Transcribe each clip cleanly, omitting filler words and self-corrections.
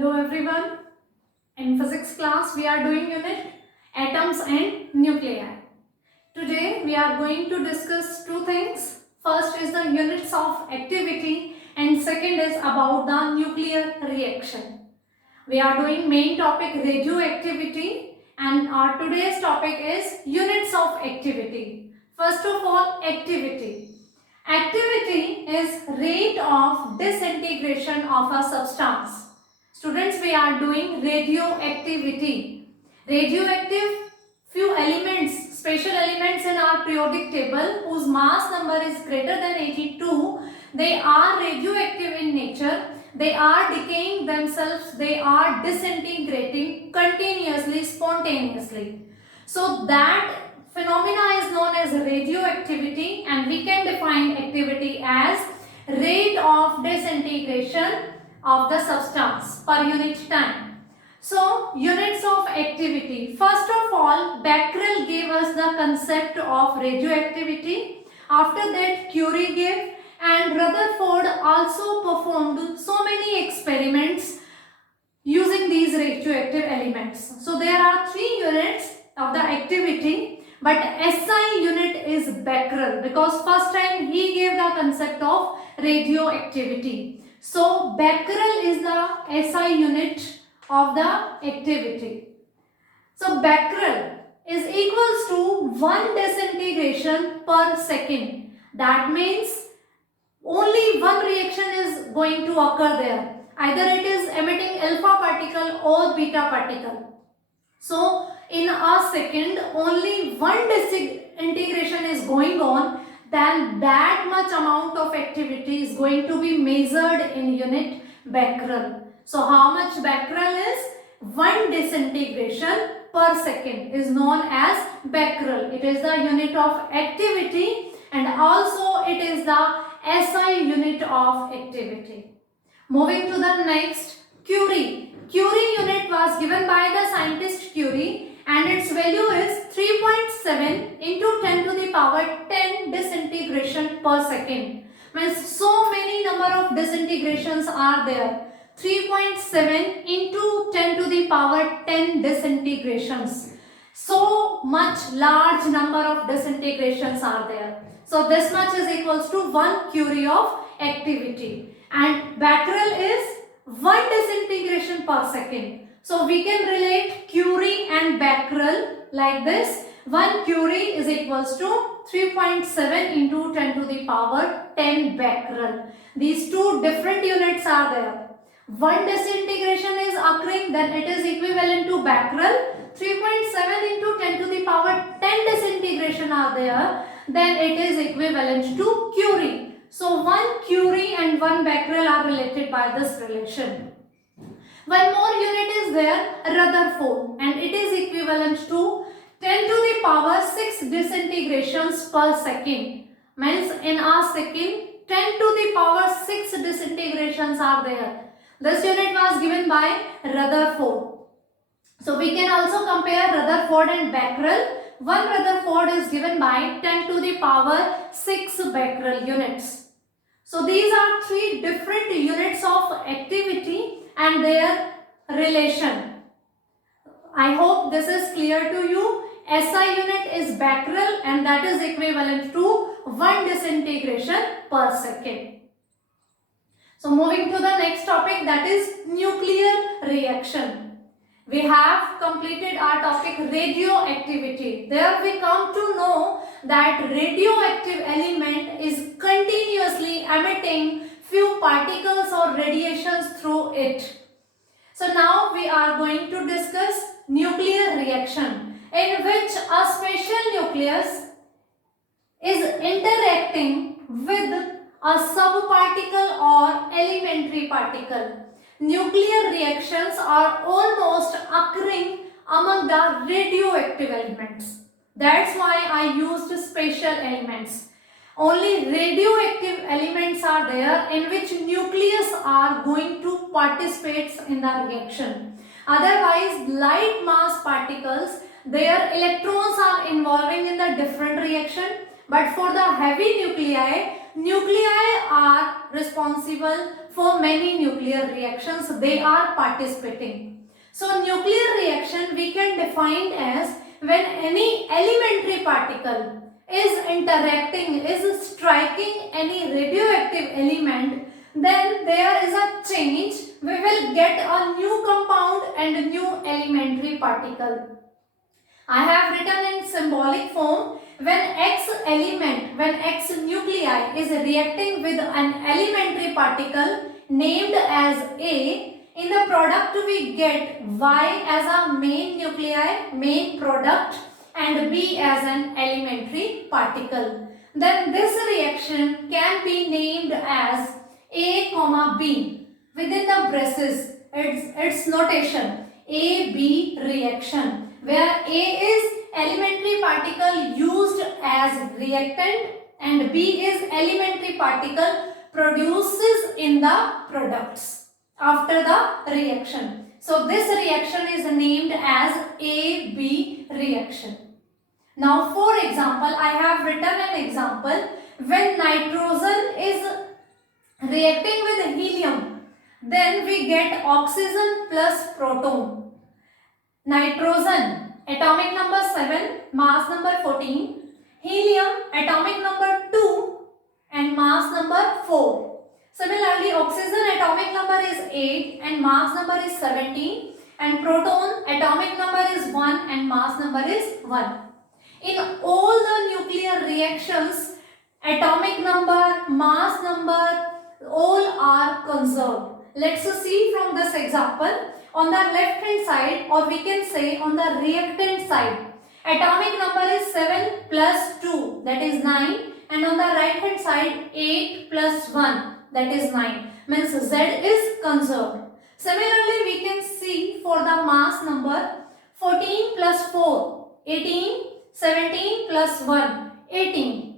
Hello everyone. In physics class we are doing unit atoms and nuclei. Today we are going to discuss two things. First is the units of activity and second is about the nuclear reaction. We are doing main topic radioactivity and our today's topic is units of activity. First of all, activity. Activity is rate of disintegration of a substance. Students, we are doing radioactivity. Radioactive few elements, special elements in our periodic table whose mass number is greater than 82, they are radioactive in nature. They are decaying themselves, they are disintegrating continuously, spontaneously. So that phenomena is known as radioactivity and we can define activity as rate of disintegration of the substance per unit time. So units of activity. First of all, Becquerel gave us the concept of radioactivity. After that, Curie gave, and Rutherford also performed so many experiments using these radioactive elements. So there are three units of the activity, but SI unit is Becquerel because first time he gave the concept of radioactivity. So Becquerel is the SI unit of the activity. So Becquerel is equals to 1 disintegration per second. That means only one reaction is going to occur there. Either it is emitting alpha particle or beta particle. So in a second only one disintegration is going on, then that much amount of activity is going to be measured in unit Becquerel. So how much Becquerel is? 1 disintegration per second is known as Becquerel. It is the unit of activity and also it is the SI unit of activity. Moving to the next, Curie. Curie unit was given by the scientist Curie and its value is 3.7 into 10 to the power 10 disintegration per second. Means so many number of disintegrations are there. 3.7 into 10 to the power 10 disintegrations. So much large number of disintegrations are there. So this much is equals to 1 Curie of activity. And Becquerel is 1 disintegration per second. So we can relate Curie and Becquerel like this. 1 Curie is equals to 3.7 into 10 to the power 10 Becquerel. These two different units are there. 1 disintegration is occurring, then it is equivalent to Becquerel. 3.7 into 10 to the power 10 disintegration are there, then it is equivalent to Curie. So 1 Curie and 1 Becquerel are related by this relation. One more unit is there, Rutherford, and it is equivalent to 10 to the power 6 disintegrations per second. Means in a second 10 to the power 6 disintegrations are there. This unit was given by Rutherford. So we can also compare Rutherford and Becquerel. One Rutherford is given by 10 to the power 6 Becquerel units. So these are three different units of activity and their relation. I hope this is clear to you. SI unit is Becquerel and that is equivalent to 1 disintegration per second. So moving to the next topic, that is nuclear reaction. We have completed our topic radioactivity. There we come to know that radioactive element is continuously emitting few particles or radiations through it. So now we are going to discuss nuclear reaction in which a special nucleus is interacting with a subparticle or elementary particle. Nuclear reactions are almost occurring among the radioactive elements. That's why I used special elements. Only radioactive elements are there in which nucleus are going to participate in the reaction. Otherwise, light mass particles, their electrons are involving in the different reaction, But for the heavy nuclei are responsible for many nuclear reactions. They are participating. So nuclear reaction we can define as when any elementary particle is interacting, is striking any radioactive element, then there is a change. We will get a new compound and a new elementary particle. I have written in symbolic form, when X nuclei is reacting with an elementary particle named as A, in the product we get Y as a main nuclei, main product, and B as an elementary particle. Then this reaction can be named as A, B within the braces. Its notation AB reaction, where A is elementary particle used as reactant and B is elementary particle produces in the products after the reaction. So this reaction is named as AB reaction. Now for example, I have written an example. When nitrogen is reacting with helium, then we get oxygen plus proton. Nitrogen, atomic number 7, mass number 14. Helium, atomic number 2 and mass number 4. Similarly, oxygen atomic number is 8 and mass number is 17. And proton atomic number is 1 and mass number is 1. In all the nuclear reactions, atomic number, mass number, all are conserved. Let's see from this example. On the left hand side, or we can say on the reactant side, atomic number is 7 plus 2, that is 9, and on the right hand side 8 plus 1, that is 9, means Z is conserved. Similarly, we can see for the mass number 14 plus 4, 18, 17 plus 1, 18.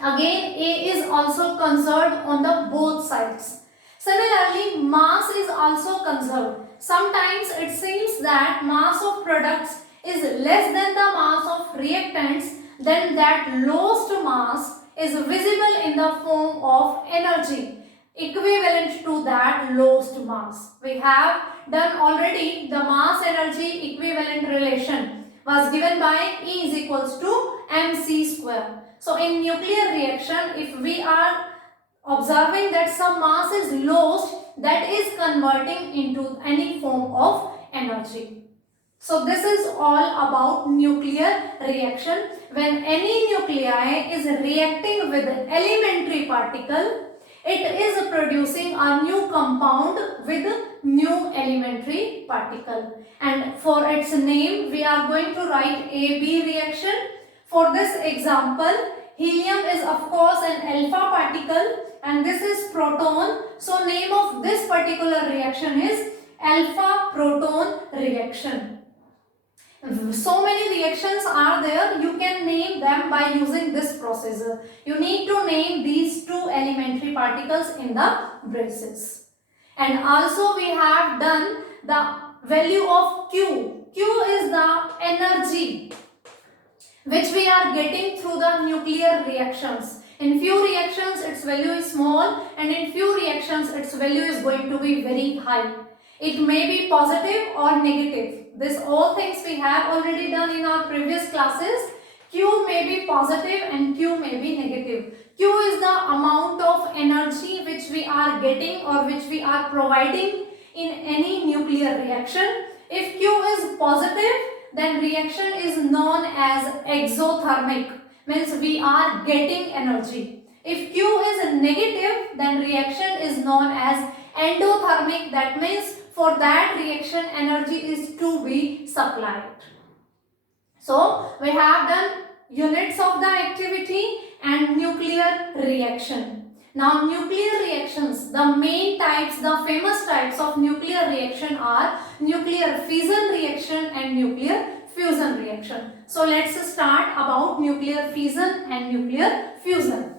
Again, A is also conserved on the both sides. Similarly, mass is also conserved. Sometimes it seems that mass of products is less than the mass of reactants, then that lost mass is visible in the form of energy equivalent to that lost mass. We have done already the mass energy equivalent relation was given by E is equals to mc square. So in nuclear reaction, if we are observing that some mass is lost, that is converting into any form of energy. So this is all about nuclear reaction. When any nuclei is reacting with an elementary particle, it is producing a new compound with new elementary particle. And for its name, we are going to write AB reaction. For this example, helium is of course an alpha particle and this is proton. So name of this particular reaction is alpha proton reaction. So many reactions are there, you can name them by using this procedure. You need to name these two elementary particles in the braces. And also we have done the value of Q. Q is the energy which we are getting through the nuclear reactions. In few reactions its value is small and in few reactions its value is going to be very high. It may be positive or negative. This all things we have already done in our previous classes. Q may be positive and Q may be negative. Q is the amount of energy which we are getting or which we are providing in any nuclear reaction. If Q is positive, then reaction is known as exothermic, means we are getting energy. If Q is negative, then reaction is known as endothermic, that means for that reaction energy is to be supplied. So we have done units of the activity and nuclear reaction. Now nuclear reactions, the main types, the famous types of nuclear reaction are nuclear fission reaction and nuclear fusion reaction. So let's start about nuclear fission and nuclear fusion.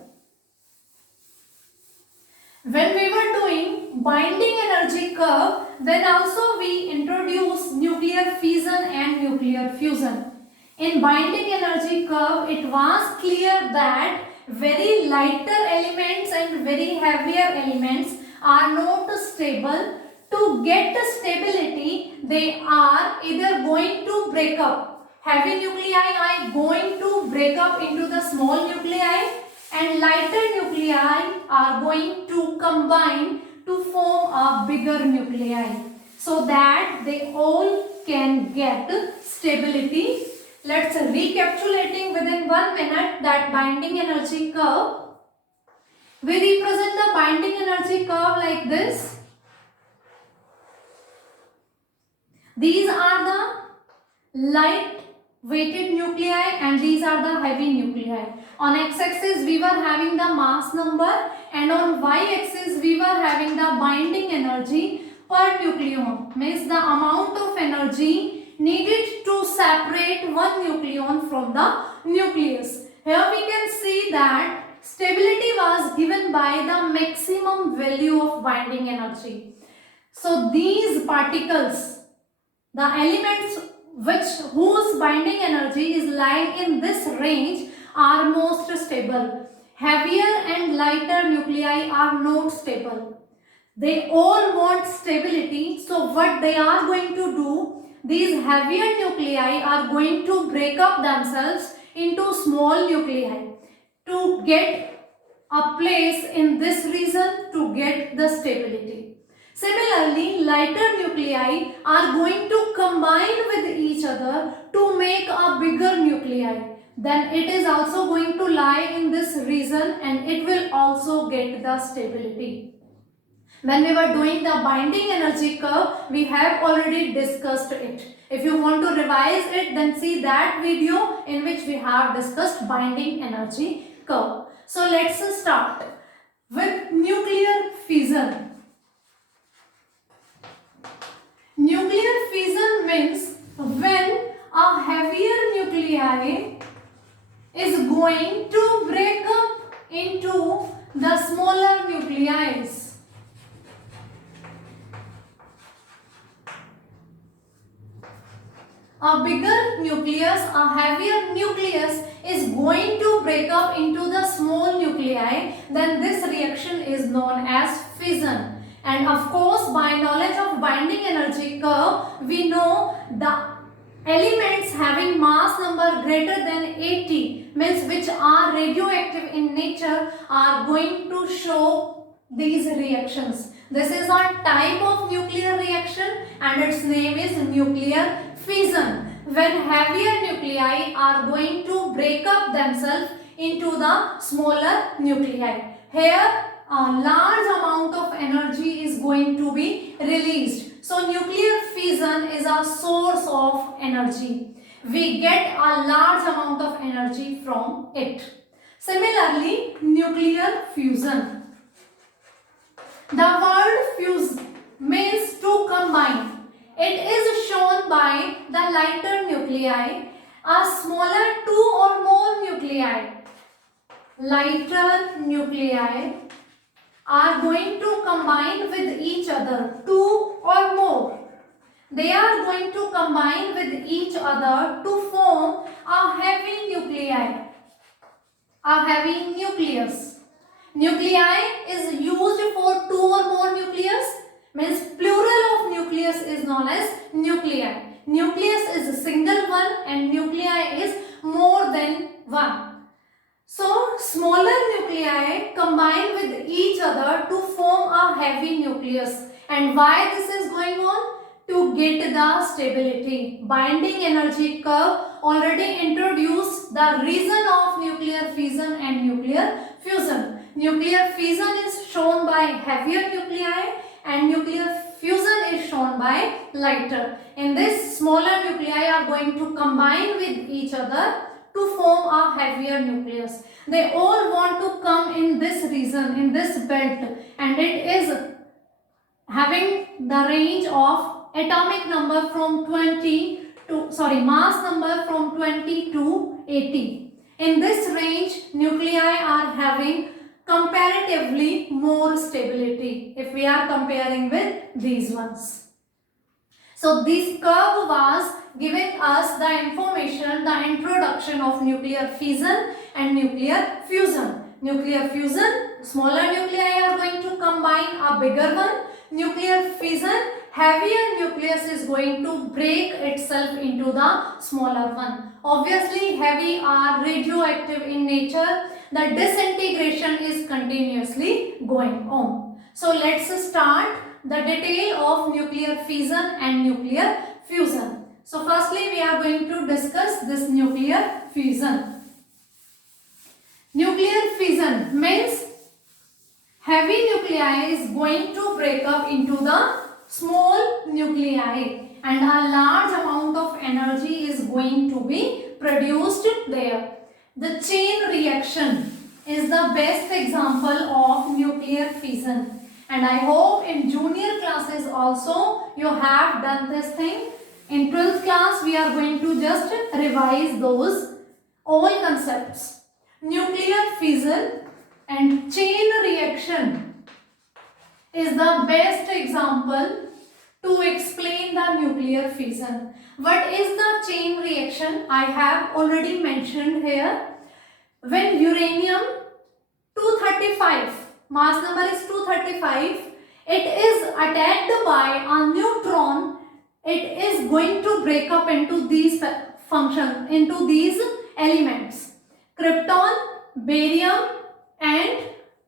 When we were doing binding energy curve, then also we introduced nuclear fission and nuclear fusion. In binding energy curve, it was clear that very lighter elements and very heavier elements are not stable. To get stability, they are either going to break up. Heavy nuclei are going to break up into the small nuclei, and lighter nuclei are going to combine to form a bigger nuclei, so that they all can get stability. Let's recapitulating within 1 minute that binding energy curve. We represent the binding energy curve like this. These are the light weighted nuclei and these are the heavy nuclei. On x-axis we were having the mass number, and on y-axis we were having the binding energy per nucleon, means the amount of energy needed to separate one nucleon from the nucleus. Here we can see that stability was given by the maximum value of binding energy. So these particles, the elements whose binding energy is lying in this range, are most stable. Heavier and lighter nuclei are not stable. They all want stability, so what they are going to do, these heavier nuclei are going to break up themselves into small nuclei to get a place in this region to get the stability. Similarly, lighter nuclei are going to combine with each other to make a bigger nuclei. Then it is also going to lie in this region and it will also get the stability. When we were doing the binding energy curve, we have already discussed it. If you want to revise it, then see that video in which we have discussed binding energy curve. So let's start with nuclear fission. Nuclear fission means when a heavier nuclei is going to break up into the smaller nuclei. A bigger nucleus, a heavier nucleus is going to break up into the small nuclei, then this reaction is known as fission. And of course, by knowledge of binding energy curve, we know the elements having mass number greater than 80, means which are radioactive in nature, are going to show these reactions. This is a type of nuclear reaction and its name is nuclear fission. When heavier nuclei are going to break up themselves into the smaller nuclei. Here a large amount of energy is going to be released. So nuclear fission is a source of energy. We get a large amount of energy from it. Similarly, nuclear fusion. The word fuse means to combine. It is shown by the lighter nuclei, a smaller two or more nuclei. Lighter nuclei are going to combine with each other, two or more. They are going to combine with each other to form a heavy nuclei, a heavy nucleus. Nuclei is used for two or more nucleus, means plural of nucleus is known as nuclei. Nucleus is a single one and nuclei is more than one. So smaller nuclei combine with each other to form a heavy nucleus. And why this is going on? To get the stability. Binding energy curve already introduced the reason of nuclear fission and nuclear fusion. Nuclear fission is shown by heavier nuclei and nuclear fusion is shown by lighter. In this, smaller nuclei are going to combine with each other to form a heavier nucleus. They all want to come in this region, in this belt, and it is having the range of atomic number from 20 to, mass number from 20 to 80. In this range, nuclei are having comparatively more stability if we are comparing with these ones. So this curve was giving us the information, the introduction of nuclear fission and nuclear fusion. Nuclear fusion, smaller nuclei are going to combine a bigger one. Nuclear fission, heavier nucleus is going to break itself into the smaller one. Obviously, heavy are radioactive in nature. The disintegration is continuously going on. So let's start the detail of nuclear fission and nuclear fusion. So firstly, we are going to discuss this nuclear fission. Nuclear fission means heavy nuclei is going to break up into the small nuclei and a large amount of energy is going to be produced there. The chain reaction is the best example of nuclear fission, and I hope in junior classes also you have done this thing. In 12th class we are going to just revise those all concepts. Nuclear fission and chain reaction is the best example to explain the nuclear fission. What is the chain reaction? I have already mentioned here. When uranium 235, mass number is 235, it is attacked by a neutron, it is going to break up into these functions, into these elements: krypton, barium and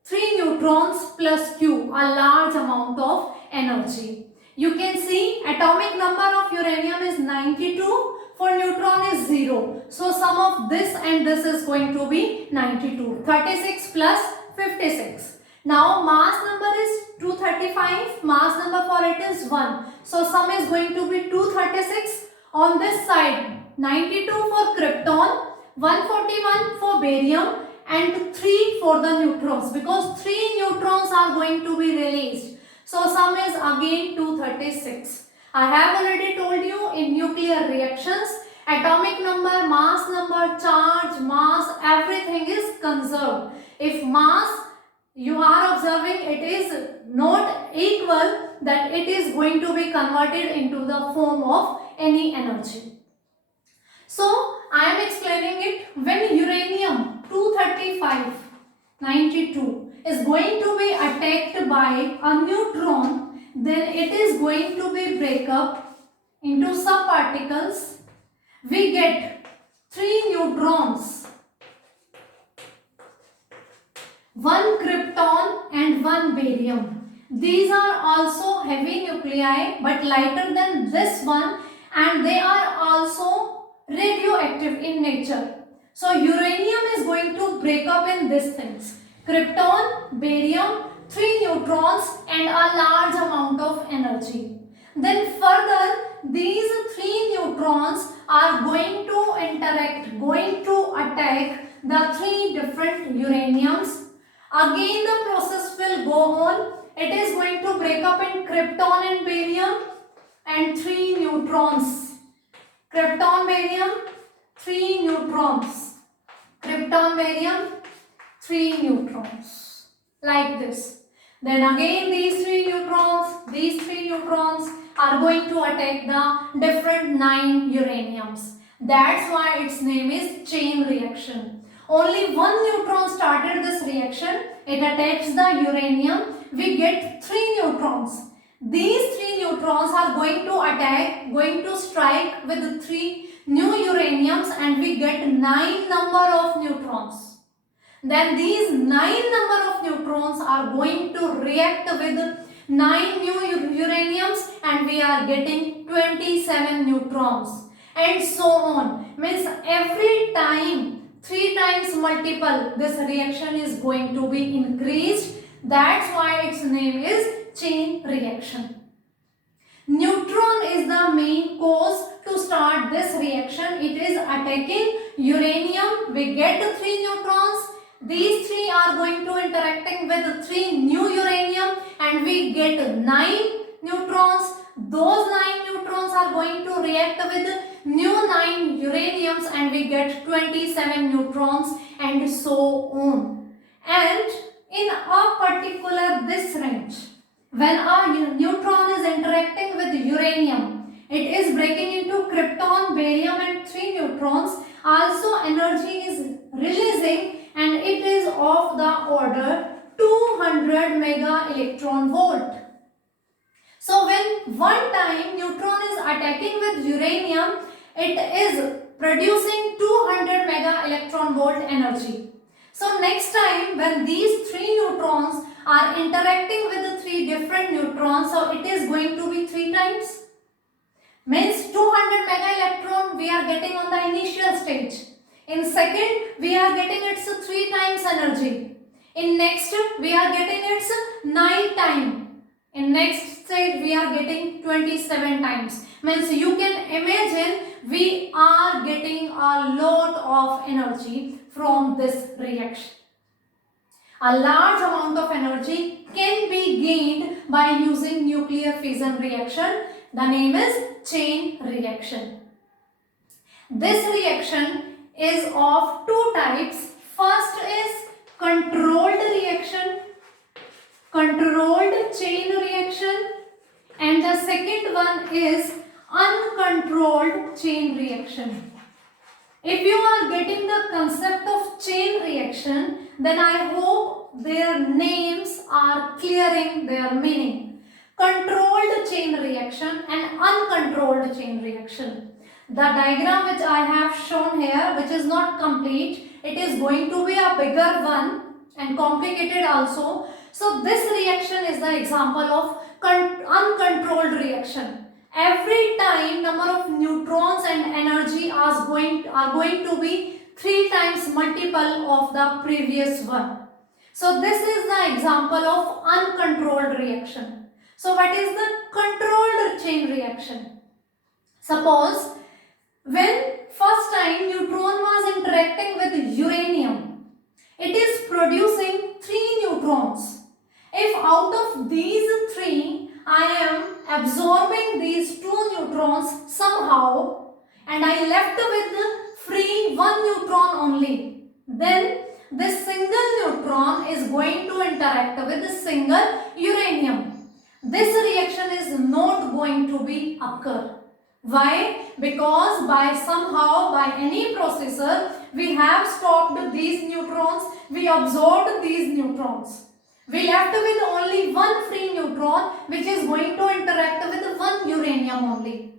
3 neutrons plus Q, a large amount of energy. You can see atomic number of uranium is 92, for neutron is 0. So sum of this and this is going to be 92. 36 plus 56. Now mass number is 235, mass number for it is 1. So sum is going to be 236. On this side 92 for krypton, 141 for barium and 3 for the neutrons, because 3 neutrons are going to be released. So sum is again 236. I have already told you in nuclear reactions, atomic number, mass number, charge, mass, everything is conserved. If mass you are observing it is not equal, that it is going to be converted into the form of any energy. So I am explaining it. When uranium 235 92 is going to be attacked by a neutron, then it is going to be break up into subparticles. We get 3 neutrons, 1 krypton and 1 barium. These are also heavy nuclei but lighter than this one, and they are also radioactive in nature. So uranium is going to break up in these things: krypton, barium, 3 neutrons and a large amount of energy. Then further, these 3 neutrons are going to interact, going to attack the 3 different uraniums. Again the process will go on. It is going to break up in krypton and barium and 3 neutrons. Krypton, barium, 3 neutrons. Krypton, barium, 3 neutrons. Like this. Then again these 3 neutrons are going to attack the different 9 uraniums. That's why its name is chain reaction. Only 1 neutron started this reaction. It attacks the uranium. We get 3 neutrons. These 3 neutrons are going to attack, going to strike with 3 new uraniums, and we get 9 number of neutrons. Then these 9 number of neutrons are going to react with 9 new uraniums, and we are getting 27 neutrons, and so on. Means every time 3 times multiple, this reaction is going to be increased. That's why its name is chain reaction. Neutron is the main cause to start this reaction. It is attacking uranium. We get 3 neutrons. These 3 are going to interacting with 3 new uranium, and we get 9 neutrons. Those 9 neutrons are going to react with new 9 uraniums, and we get 27 neutrons, and so on. And in a particular this range, when a neutron is interacting with uranium, it is breaking into krypton, barium and 3 neutrons. Also energy is releasing and it is of the order 200 mega electron volt. So when one time neutron is attacking with uranium, it is producing 200 mega electron volt energy. So next time when these 3 neutrons are interacting with the 3 different neutrons, so it is going to be 3 times. Means 200 mega electron we are getting on the initial stage. In second we are getting its 3 times energy. In next we are getting its 9 times. In next stage we are getting 27 times. Means you can imagine we are getting a lot of energy from this reaction. A large amount of energy can be gained by using nuclear fission reaction. The name is chain reaction. This reaction is of 2 types. First is controlled reaction, controlled chain reaction, and the second one is uncontrolled chain reaction. If you are getting the concept of chain reaction, then I hope their names are clearing their meaning. Controlled chain reaction and uncontrolled chain reaction. The diagram which I have shown here, which is not complete, it is going to be a bigger one and complicated also. So this reaction is the example of uncontrolled reaction. Every time number of neutrons and energy are going to be 3 times multiple of the previous one. So this is the example of uncontrolled reaction. So what is the controlled chain reaction? Suppose when first time neutron was interacting with uranium, it is producing 3 neutrons. If out of these 3 I am absorbing these 2 neutrons somehow and I left with the free 1 neutron only, then this single neutron is going to interact with the single uranium. This reaction is not going to be occur. Why? Because by any processor we have stopped these neutrons, we absorbed these neutrons. We left with only 1 free neutron which is going to interact with 1 uranium only.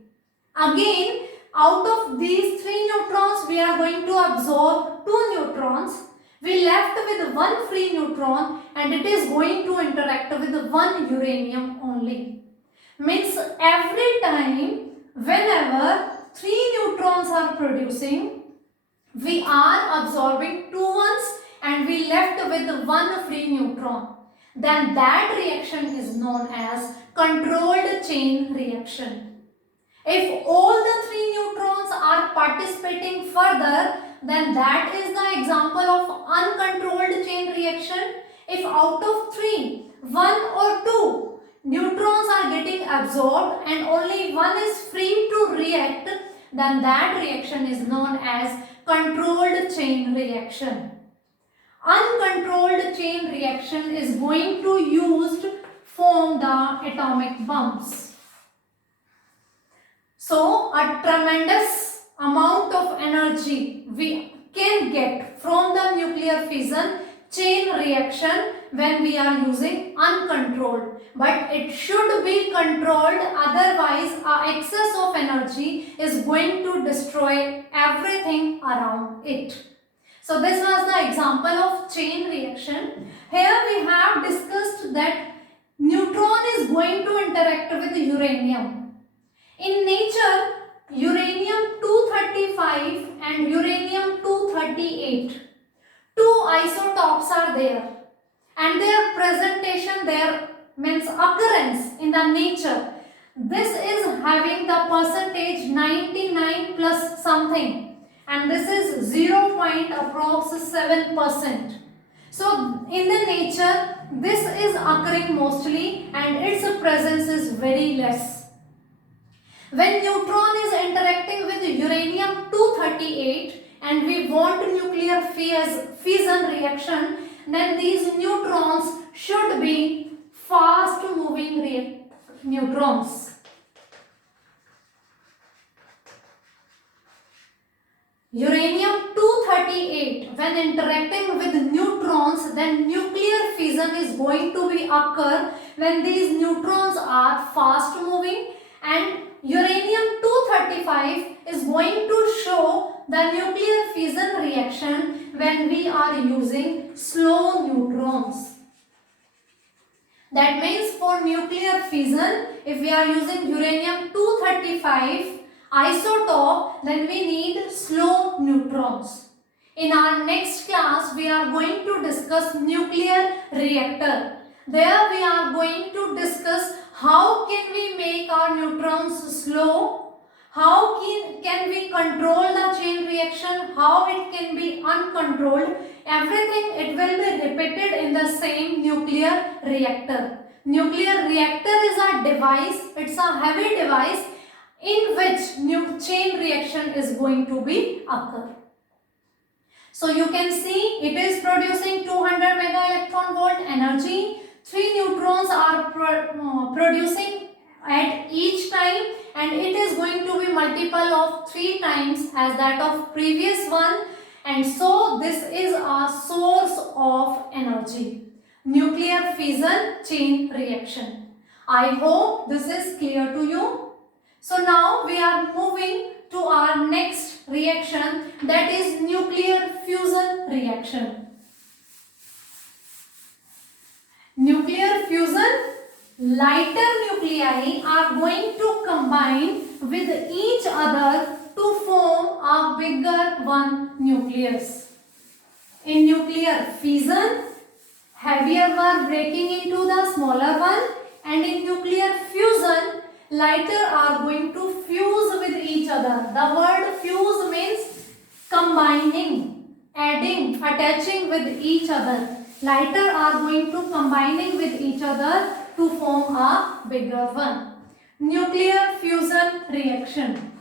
Again, out of these 3 neutrons we are going to absorb 2 neutrons. We left with 1 free neutron and it is going to interact with 1 uranium only. Means every time whenever 3 neutrons are producing, we are absorbing 2 ones and we left with 1 free neutron. Then that reaction is known as controlled chain reaction. If all the 3 neutrons are participating further, then that is the example of uncontrolled chain reaction. If out of 3, 1 or 2 neutrons are getting absorbed and only 1 is free to react, then that reaction is known as controlled chain reaction. Uncontrolled chain reaction is going to used form the atomic bombs. So a tremendous amount of energy we can get from the nuclear fission chain reaction when we are using uncontrolled, but it should be controlled, otherwise our excess of energy is going to destroy everything around it. So this was the example of chain reaction. Here we have discussed that neutron is going to interact with uranium. In nature, uranium-235 and uranium-238, 2 isotopes are there and their presentation, their means occurrence in the nature, this is having the percentage 99 plus something. And this is 0.7%. So in the nature this is occurring mostly and its presence is very less. When neutron is interacting with uranium-238 and we want nuclear fission reaction, then these neutrons should be fast moving neutrons. uranium-238 when interacting with neutrons, then nuclear fission is going to be occur when these neutrons are fast moving, and uranium-235 is going to show the nuclear fission reaction when we are using slow neutrons. That means for nuclear fission, if we are using uranium-235 isotope, then we need slow neutrons. In our next class, we are going to discuss nuclear reactor. There we are going to discuss how can we make our neutrons slow, how can we control the chain reaction, how it can be uncontrolled. Everything it will be repeated in the same nuclear reactor. Nuclear reactor is a device, it's a heavy device in which chain reaction is going to be occur. So you can see it is producing 200 mega electron volt energy. 3 neutrons are producing at each time, and it is going to be multiple of 3 times as that of previous one, and so this is a source of energy. Nuclear fission chain reaction. I hope this is clear to you. So now we are moving to our next reaction, that is nuclear fusion reaction. Nuclear fusion, lighter nuclei are going to combine with each other to form a bigger one nucleus. In nuclear fission, heavier one breaking into the smaller one, and in nuclear fusion, lighter are going to fuse with each other. The word fuse means combining, adding, attaching with each other. Lighter are going to combining with each other to form a bigger one. Nuclear fusion reaction.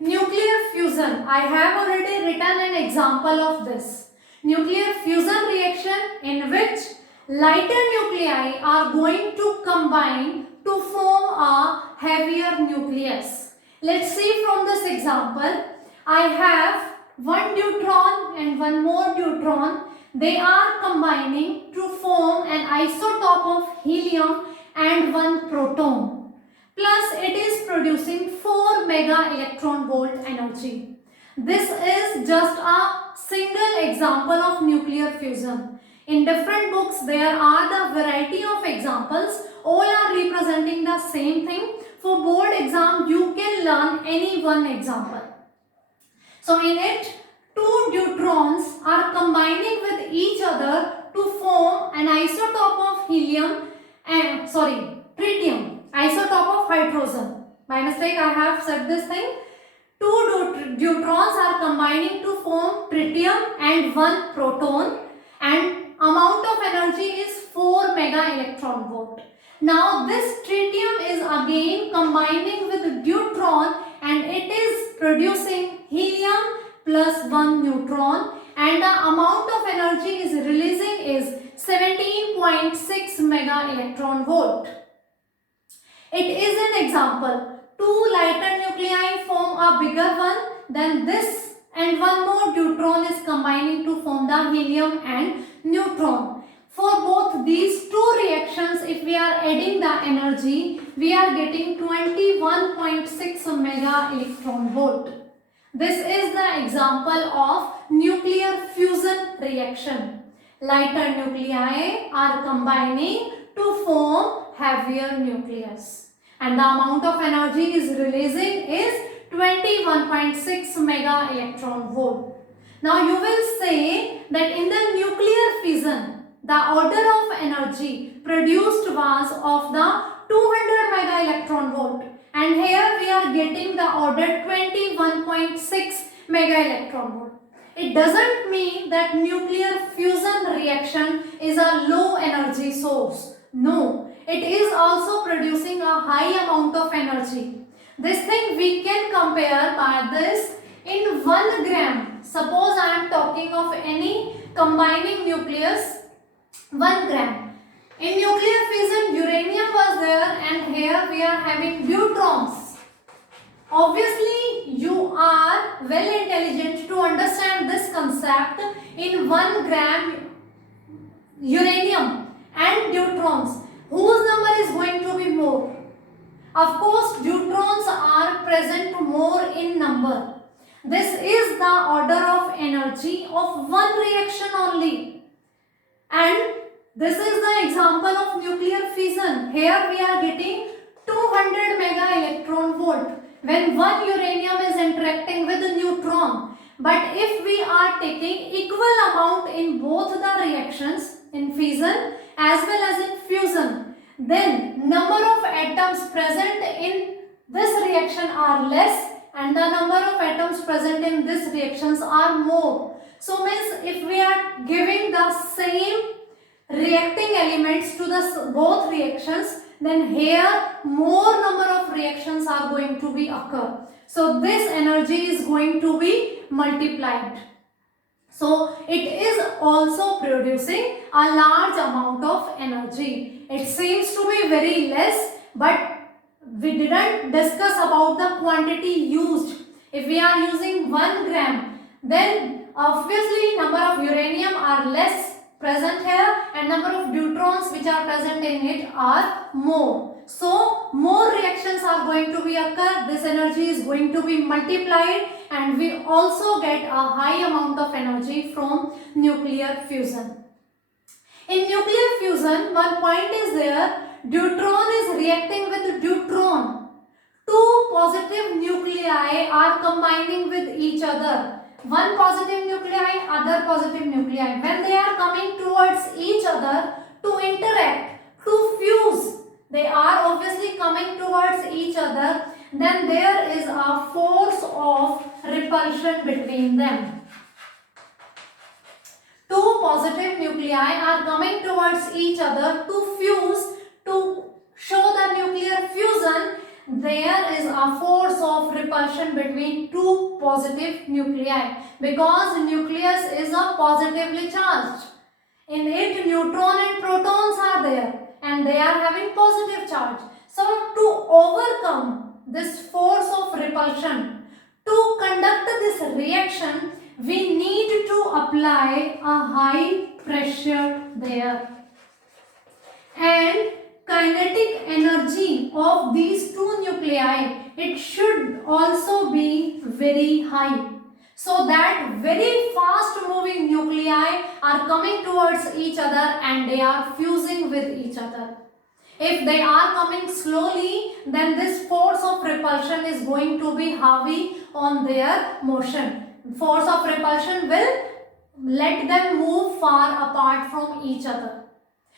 Nuclear fusion. I have already written an example of this. Nuclear fusion reaction in which lighter nuclei are going to combine to form a heavier nucleus. Let's see from this example. I have one neutron and one more neutron. They are combining to form an isotope of helium and one proton. Plus it is producing 4 mega electron volt energy. This is just a single example of nuclear fusion. In different books there are the variety of examples. All are representing the same thing. For board exam you can learn any one example. So in it, 2 neutrons are combining with each other to form an isotope of helium and tritium, isotope of hydrogen. By mistake I have said this thing. 2 neutrons are combining to form tritium and 1 proton, and amount of energy is 4 mega electron volt. Now this tritium is again combining with neutron, and it is producing helium plus 1 neutron, and the amount of energy is releasing is 17.6 mega electron volt. It is an example. 2 lighter nuclei form a bigger one, then this and 1 more neutron is combining to form the helium and neutron. For both these 2 reactions, if we are adding the energy, we are getting 21.6 mega electron volt. This is the example of nuclear fusion reaction. Lighter nuclei are combining to form heavier nucleus, and the amount of energy is releasing is 21.6 mega electron volt. Now you will say that in the nuclear fission, the order of energy produced was of the 200 mega electron volt, and here we are getting the order 21.6 mega electron volt. It doesn't mean that nuclear fusion reaction is a low energy source. No, it is also producing a high amount of energy. This thing we can compare by this. In 1 gram, suppose I am talking of any combining nucleus, 1 gram. In nuclear fission, uranium was there, and here we are having neutrons. Obviously, you are well intelligent to understand this concept. In 1 gram uranium and neutrons, whose number is going to be more? Of course, neutrons are present more in number. This is the order of energy of one reaction only. And this is the example of nuclear fission. Here we are getting 200 mega electron volt when one uranium is interacting with a neutron. But if we are taking equal amount in both the reactions, in fission as well as in fusion, then number of atoms present in this reaction are less and the number of atoms present in this reactions are more. So means if we are giving the same reacting elements to the both reactions, then here more number of reactions are going to be occur. So this energy is going to be multiplied. So it is also producing a large amount of energy. It seems to be very less, but we didn't discuss about the quantity used. If we are using 1 gram, then obviously number of uranium are less present here and number of neutrons which are present in it are more. So more reactions are going to be occur, this energy is going to be multiplied, and we also get a high amount of energy from nuclear fusion. In nuclear fusion, one point is there, deuteron is reacting with deuteron. Two positive nuclei are combining with each other. One positive nuclei, other positive nuclei. When they are coming towards each other to interact, to fuse, they are obviously coming towards each other, then there is a force of repulsion between them. Two positive nuclei are coming towards each other to fuse, to show the nuclear fusion. There is a force of repulsion between two positive nuclei because nucleus is a positively charged. In it neutron and protons are there and they are having positive charge. So to overcome this force of repulsion, to conduct this reaction, we need to apply a high pressure there. And kinetic energy of these two nuclei, it should also be very high, so that very fast moving nuclei are coming towards each other and they are fusing with each other. If they are coming slowly, then this force of repulsion is going to be heavy on their motion. Force of repulsion will let them move far apart from each other.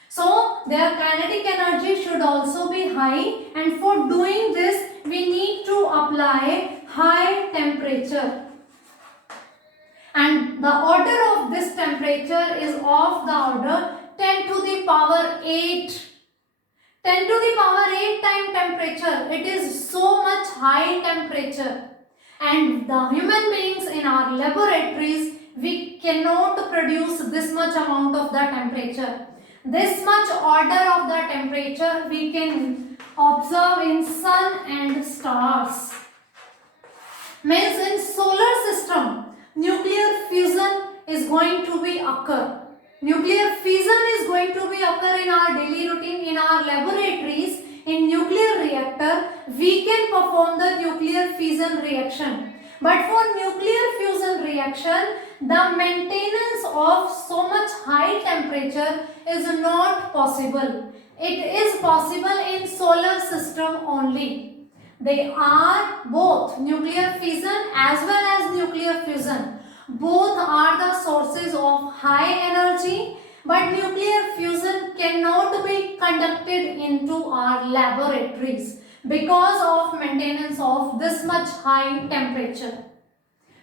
So their kinetic energy should also be high, and for doing this we need to apply high temperature. And the order of this temperature is of the order 10 to the power 8. 10 to the power 8 time temperature. It is so much high temperature. And the human beings in our laboratories, we cannot produce this much amount of the temperature. This much order of the temperature we can observe in sun and stars. Means in solar system, nuclear fusion is going to be occur. Nuclear fission is going to be occur in our daily routine, in our laboratories. In nuclear reactor, we can perform the nuclear fission reaction. But for nuclear fusion reaction, the maintenance of so much high temperature is not possible. It is possible in solar system only. They are both nuclear fission as well as nuclear fusion. Both are the sources of high energy, but nuclear fusion cannot be conducted into our laboratories because of maintenance of this much high temperature.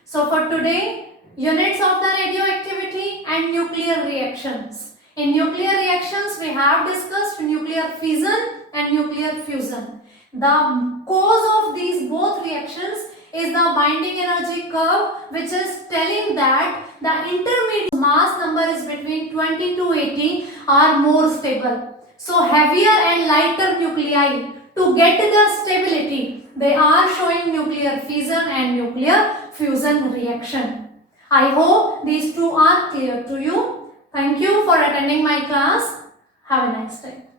So for today, units of the radioactivity and nuclear reactions. In nuclear reactions, we have discussed nuclear fission and nuclear fusion. The cause of these both reactions is the binding energy curve, which is telling that the intermediate mass number is between 20 to 80 are more stable. So heavier and lighter nuclei, to get the stability, they are showing nuclear fission and nuclear fusion reaction. I hope these two are clear to you. Thank you for attending my class. Have a nice day.